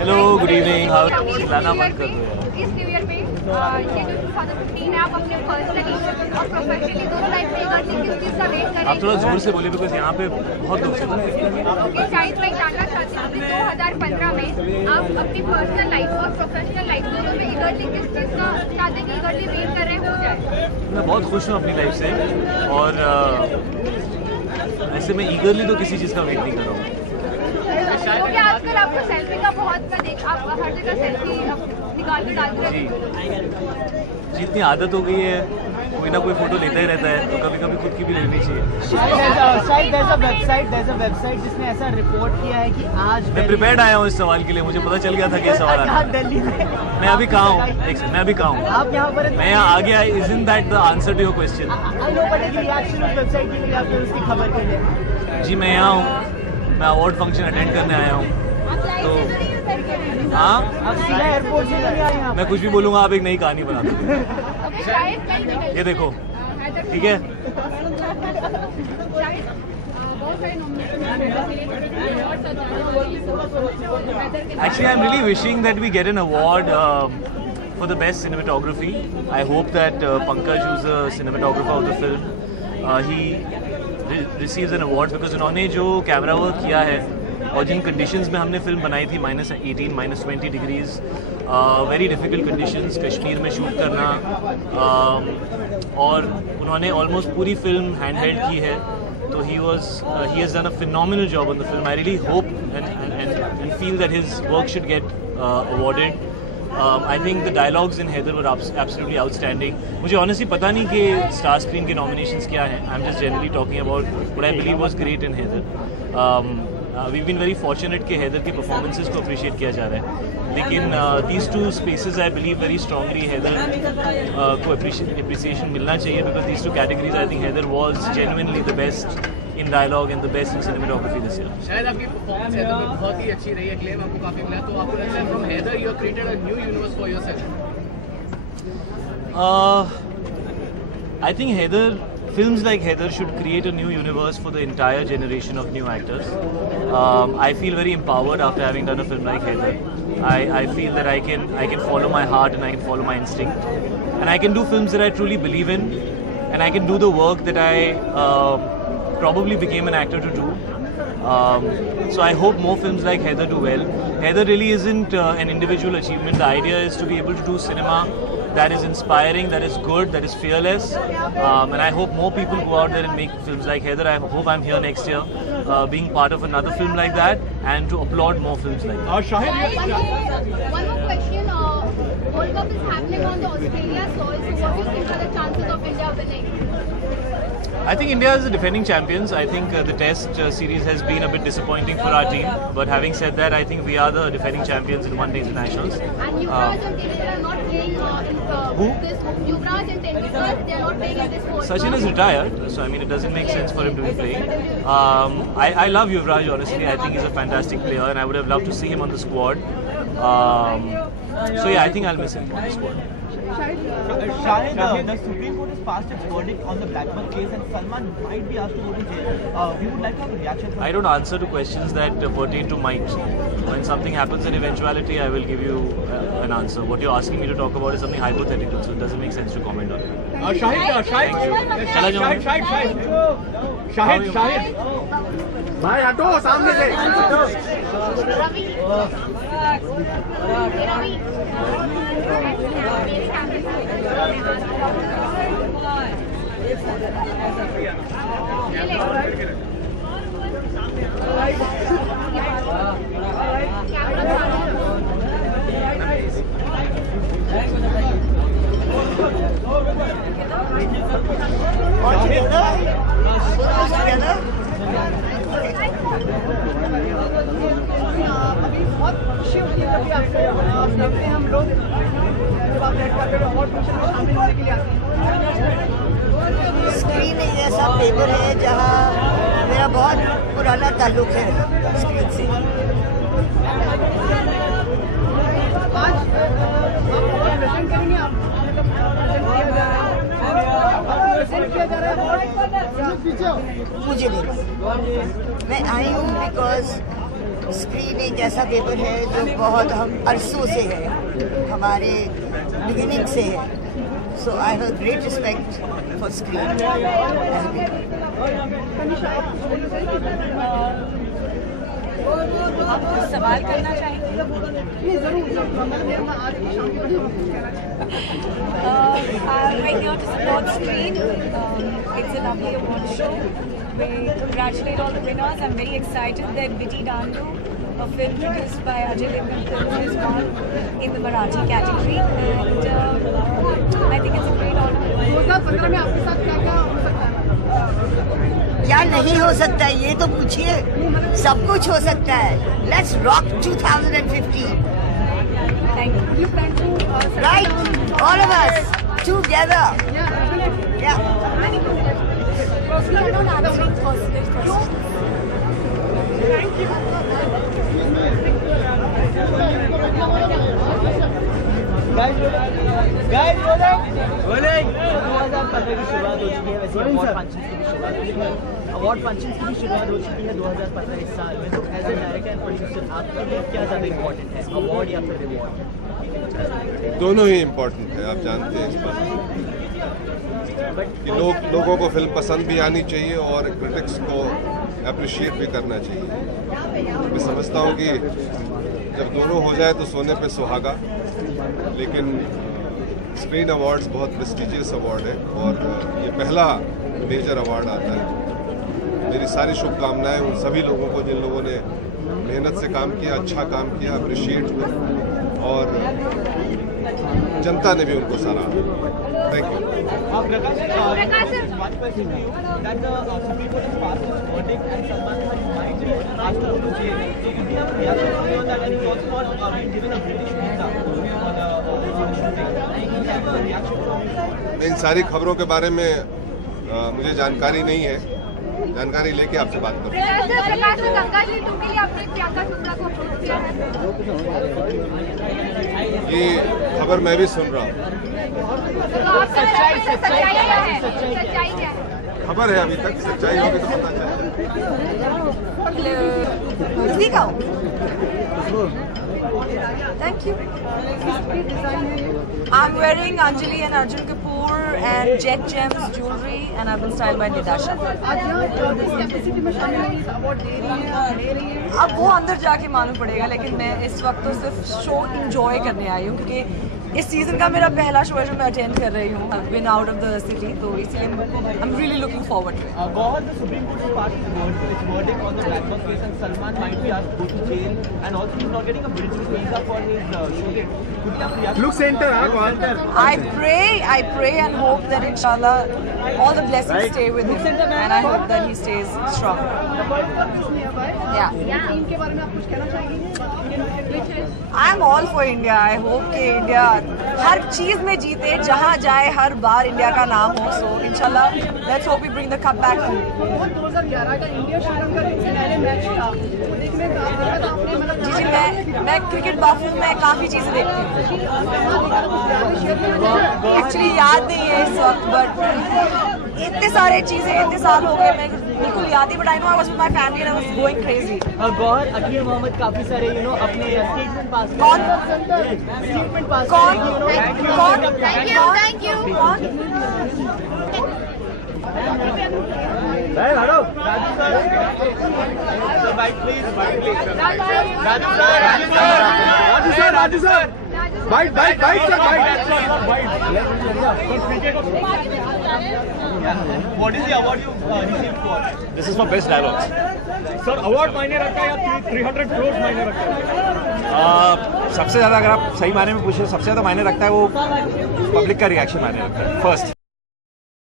Hello, good evening. How लाना बंद कर दो यार। इस न्यू ईयर पे ये जो 2015 है, आप अपने पर्सनली और प्रोफेशनली दोनों लाइफ में किस चीज़ का वेट करें? आप थोड़ा जोर से बोलिए बिकॉज यहाँ पे बहुत लोग सुन रहे हैं। ओके, शायद मैं जानना चाहती हूँ कि 2015 में आप अपनी पर्सनल लाइफ और प्रोफेशनल लाइफ दोनों में ईगरली किस चीज़ का चाहते हैं कि ईगरली वेट कर रहे हैं हो जाए? मैं बहुत खुश हूँ अपनी लाइफ से और ऐसे मैं ईगरली तो किसी चीज़ का वेट नहीं कर रहा हूँ। क्योंकि आजकल आपको सेल्फी का बहुत मैं देख आप हर जगह सेल्फी निकाल के डालते रहते हैं। जितनी आदत हो गई है कोई ना कोई फोटो लेता ही रहता है, तो कभी कभी खुद की भी लेनी चाहिए। वेबसाइट जिसने ऐसा रिपोर्ट किया है कि आज मैं प्रिपेयर्ड आया हूँ इस सवाल के लिए, मुझे पता चल गया था कि ये सवाल आना है। दिल्ली में मैं अभी कहाँ हूँ? एक सेकंड, मैं अभी कहाँ हूँ? आप यहाँ पर मैं यहाँ आ गया। Isn't that the answer to your question? Reaction website के लिए या फिर उसकी खबर के लिए? जी मैं यहाँ हूँ, मैं अवार्ड फंक्शन अटेंड करने आया हूँ। तो हाँ, आप सीधा एयरपोर्ट से नहीं आए यहाँ? मैं कुछ भी बोलूँगा, आप एक नई कहानी बना दो। ये देखो, ठीक है। Actually, I'm really wishing that we get an award for the best cinematography. I hope that Pankaj, who's the cinematographer of the film, he receives an award because उन्होंने जो कैमरा वर्क किया है और जिन कंडीशंस में हमने film बनाई थी -18, -20 degrees, very difficult conditions, Kashmir में शूट करना, और उन्होंने ऑलमोस्ट पूरी फिल्म हैंडहेल्ड की है। तो he has done a phenomenal job on the film. I really hope and feel that his work should get awarded. I think the dialogues in Heather were absolutely outstanding. मुझे honestly पता नहीं कि Star Screen के nominations क्या हैं. I'm just generally talking about what I believe was great in Heather. We've been very fortunate कि Heather की performances को appreciate किया जा रहा है. लेकिन these two spaces I believe very strongly Heather को appreciation मिलना चाहिए because these two categories I think Heather was genuinely the best in dialogue and the best in cinematography this year. शायद आपकी परफॉर्मेंस हेदर में बहुत ही अच्छी रही है, क्लेम आपको काफी मिला, तो आपको लगता है from Heather you have created a new universe for yourself? I think films like Heather should create a new universe for the entire generation of new actors. I feel very empowered after having done a film like Heather. I feel that I can follow my heart and I can follow my instinct, and I can do films that I truly believe in, and I can do the work that I probably became an actor to do. So I hope more films like Heather do well. Heather really isn't an individual achievement. The idea is to be able to do cinema that is inspiring, that is good, that is fearless, and I hope more people go out there and make films like Heather. I hope I'm here next year being part of another film like that and to applaud more films like that. One more question. World Cup is happening on the Australia soil, so what do you think are the chances of India winning? I think India is the defending champions. I think the test series has been a bit disappointing for our team. But having said that, I think we are the defending champions in one-day internationals. And Yuvraj and Tendulkar are not playing Who? this. Yuvraj and Tendulkar, they are not playing in this World Sachin Cup. is retired, so I mean it doesn't make sense for him to be playing. I love Yuvraj, honestly. I think he's a fantastic player and I would have loved to see him on the squad. So yeah, I think I'll miss him on the squad. Shahid, the Supreme Court has passed its verdict on the Blackbuck case and Salman might be asked to go to jail. We would like to have a reaction from I don't answer to questions that pertain to might. When something happens in eventuality, I will give you an answer. What you're asking me to talk about is something hypothetical, so it doesn't make sense to comment on it. Shahid भाई हटो सामने से। Ravi. Ravi. मेरे अभी बहुत खुशी होती है जब आपसे मिलते हैं हम लोग, जब आप रेड कार्पेट अवार्ड फंक्शन में शामिल होने के लिए आते हैं। स्क्रीन एक ऐसा पेपर है जहाँ मेरा बहुत पुराना ताल्लुक है स्क्रीन से। आज आप प्रेजेंट करेंगे, आप प्रेजेंट किया जा रहा है। मुझे नहीं, मैं आई हूँ बिकॉज स्क्रीन एक ऐसा पेपर है जो बहुत हम अरसों से है, हमारे बिगिनिंग से है. So I have great respect for screen. आप कुछ सवाल करना चाहेंगे? नहीं जरूर मतलब आज की शाम की We're here to support Screen. It's a lovely award show. We congratulate all the winners. I'm very excited that Biti Dandu, a film produced by Ajay Devgan Films, is won in the Marathi category. And I think it's a great honor. 2015 में आपके साथ क्या क्या हो सकता है? क्या नहीं हो सकता है ये तो पूछिए. सब कुछ हो सकता है. Let's rock 2015. Thank you. You plan to Right? All of us together. Yeah. We are not answering personal questions. Award function की भी शुरुआत हो चुकी है 2015 इस साल में. तो as a director and producer आपके लिए क्या ज़्यादा इम्पोर्टेंट है, अवार्ड या फिर रिवॉर्ड? दोनों ही इम्पोर्टेंट है. आप जानते हैं इस बात कि लोगों को फिल्म पसंद भी आनी चाहिए और क्रिटिक्स को अप्रिशिएट भी करना चाहिए. मैं समझता हूँ कि जब दोनों हो जाए तो सोने पे सुहागा. लेकिन स्क्रीन अवार्ड्स बहुत प्रेस्टिजियस अवार्ड है और ये पहला मेजर अवार्ड आता है. मेरी सारी शुभकामनाएं उन सभी लोगों को जिन लोगों ने मेहनत से काम किया, अच्छा काम किया, अप्रिशिएट किया और जनता ने भी उनको सराहा. Thank you. प्रकाश सर इन सारी खबरों के बारे में मुझे जानकारी नहीं है. जानकारी लेके आपसे बात करूँ. प्रकाश सर गंगा जी 2 के लिए आपने प्रियंका चोपड़ा को अप्रोच किया है? ये खबर मैं भी सुन रहा हूँ. तो आपका सच्चाई क्या है? सच्चाई क्या है? खबर है अभी तक, सच्चाई होगी तो पता चलेगा. Thank you. I'm wearing Anjali and Arjun Kapoor and Jet Gems jewelry, and I've been styled by Nidasha. आज यहाँ कैपेसिटी में शामिल होगी, अवार्ड ले रही है. अब वो अंदर जाके मालूम पड़ेगा, लेकिन मैं इस वक्त तो सिर्फ शो इंजॉय करने आई हूँ क्योंकि इस सीजन का मेरा पहला शो है जो मैं अटेंड कर रही हूँ. I've been out of the city, तो इसलिए I'm really looking forward to it. Gauhar, the Supreme Court has passed its verdict on the Blackbox case, and Salman might be asked to go to jail, and also he's not getting a British visa for his shooting. Could you have reacted? Look center, I pray and hope that inshallah all the blessings stay with him, and I hope that he stays strong. Yeah. Team के बारे में आप कुछ कहना चाहेंगे? I'm all for India. I hope कि India हर चीज में जीते, जहाँ जाए हर बार इंडिया का नाम हो. So inshallah, let's hope we bring the cup back home. 2011 का इंडिया श्रीलंका के पहले मैच था, देखने का आपने मतलब जी मैं क्रिकेट बाफू में काफ़ी चीज़ें देखती हूँ. एक्चुअली याद नहीं है इस वक्त, बट इतने सारे चीज़ें इतने साल हो गए, मैं बिल्कुल याद ही. But I know I was with my family and I was going crazy. Gauhar, Akil Mohammad काफी सारे अपने स्टेटमेंट पास कौन स्टेटमेंट पास कौन Thank you. Raju sir byte sir What is the award you received for? This is for best dialogues. Sir award मायने रखता है या 300 crores मायने रखता है? सबसे ज़्यादा अगर आप सही मायने में पूछे, सबसे ज़्यादा मायने रखता है वो पब्लिक का रिएक्शन मायने रखता है फर्स्ट.